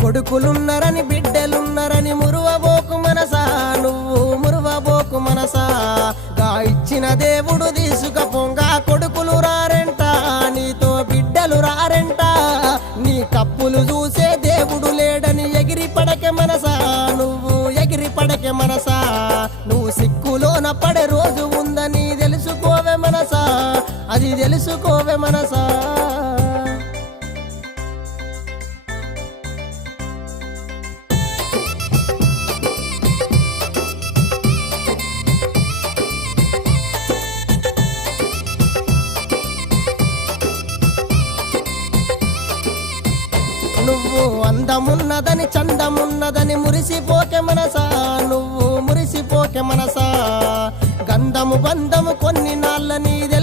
కొడుకులున్నరని బిడ్డలున్నరని మురువబోకు మనసా, నువ్వు మురువబోకు మనసా. గా ఇచ్చిన దేవుడు తీసుకపోంగా కొడుకులు రారెంట, నీతో బిడ్డలు రారెంట. నీ కప్పులు చూసే దేవుడు లేడని ఎగిరి పడకే మనసా, నువ్వు ఎగిరి పడకే మనసా. నువ్వు సిక్కులోన పడే రోజు ఉందని తెలుసుకోవే మనసా, అది తెలుసుకోవే మనసా. నువ్వు అందమున్నదని చందమున్నదని మురిసిపోకే మనసా, నువ్వు మురిసిపోకే మనసా. గంధము బంధము కొన్ని నాళ్ళ నీదే